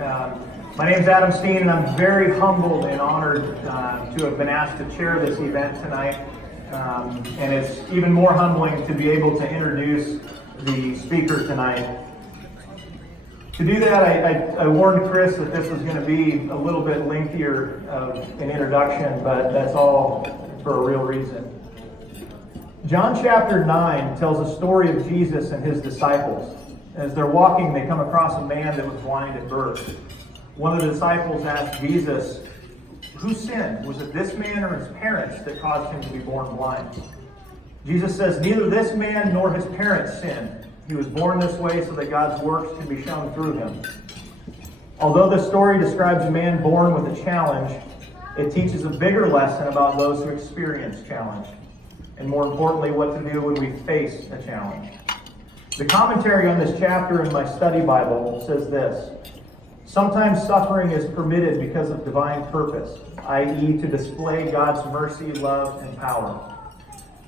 My name is Adam Steen, and I'm very humbled and honored to have been asked to chair this event tonight. And it's even more humbling to be able to introduce the speaker tonight. To do that, I warned Chris that this was going to be a little bit lengthier of an introduction, but that's all for a real reason. John chapter 9 tells a story of Jesus and his disciples. As they're walking, they come across a man that was blind at birth. One of the disciples asked Jesus, "Who sinned? Was it this man or his parents that caused him to be born blind?" Jesus says, "Neither this man nor his parents sinned. He was born this way so that God's works can be shown through him." Although the story describes a man born with a challenge, it teaches a bigger lesson about those who experience challenge, and more importantly, what to do when we face a challenge. The commentary on this chapter in my study Bible says this: sometimes suffering is permitted because of divine purpose, i.e. to display God's mercy, love, and power.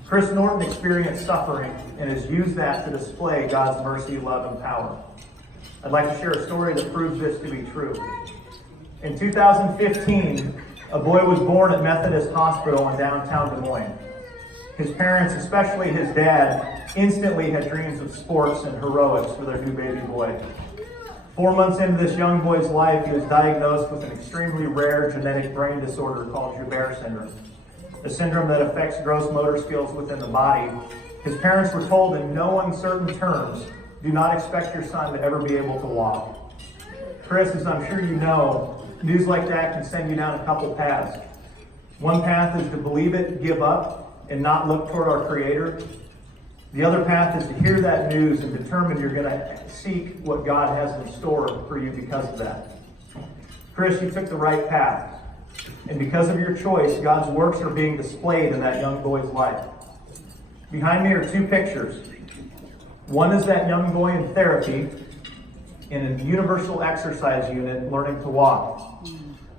Chris Norton experienced suffering and has used that to display God's mercy, love, and power. I'd like to share a story that proves this to be true. In 2015, a boy was born at Methodist Hospital in downtown Des Moines. His parents, especially his dad, instantly had dreams of sports and heroics for their new baby boy. 4 months into this young boy's life, he was diagnosed with an extremely rare genetic brain disorder called Joubert syndrome, a syndrome that affects gross motor skills within the body. His parents were told in no uncertain terms, "Do not expect your son to ever be able to walk." Chris, as I'm sure you know, news like that can send you down a couple paths. One path is to believe it, give up, and not look toward our Creator. The other path is to hear that news and determine you're going to seek what God has in store for you because of that. Chris, you took the right path. And because of your choice, God's works are being displayed in that young boy's life. Behind me are two pictures. One is that young boy in therapy in a universal exercise unit learning to walk.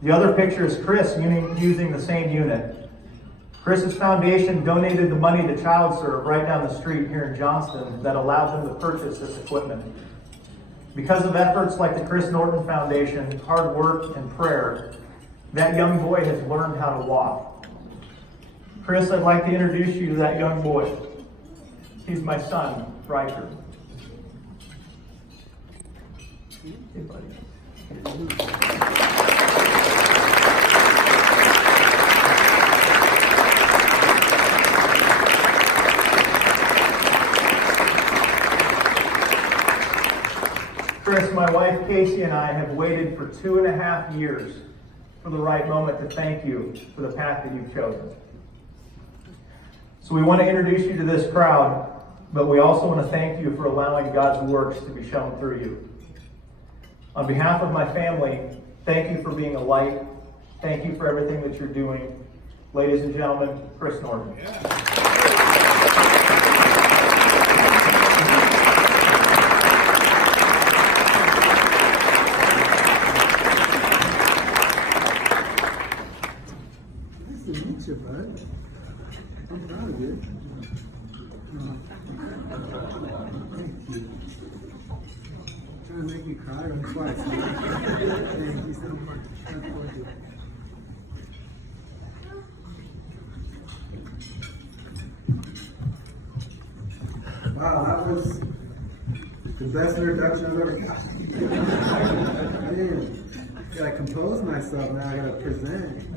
The other picture is Chris using the same unit. Chris's foundation donated the money to ChildServe right down the street here in Johnston that allowed them to purchase this equipment. Because of efforts like the Chris Norton Foundation, hard work, and prayer, that young boy has learned how to walk. Chris, I'd like to introduce you to that young boy. He's my son, Riker. Hey, buddy. Chris, my wife Casey, and I have waited for 2.5 years for the right moment to thank you for the path that you've chosen. So we want to introduce you to this crowd, but we also want to thank you for allowing God's works to be shown through you. On behalf of my family, thank you for being a light. Thank you for everything that you're doing. Ladies and gentlemen, Chris Norton. Bud. I'm proud of you. Thank you. Trying to make me cry on twice. Thank you so much. Wow, that was the best introduction I've ever got. Man, I gotta compose myself now. I gotta present.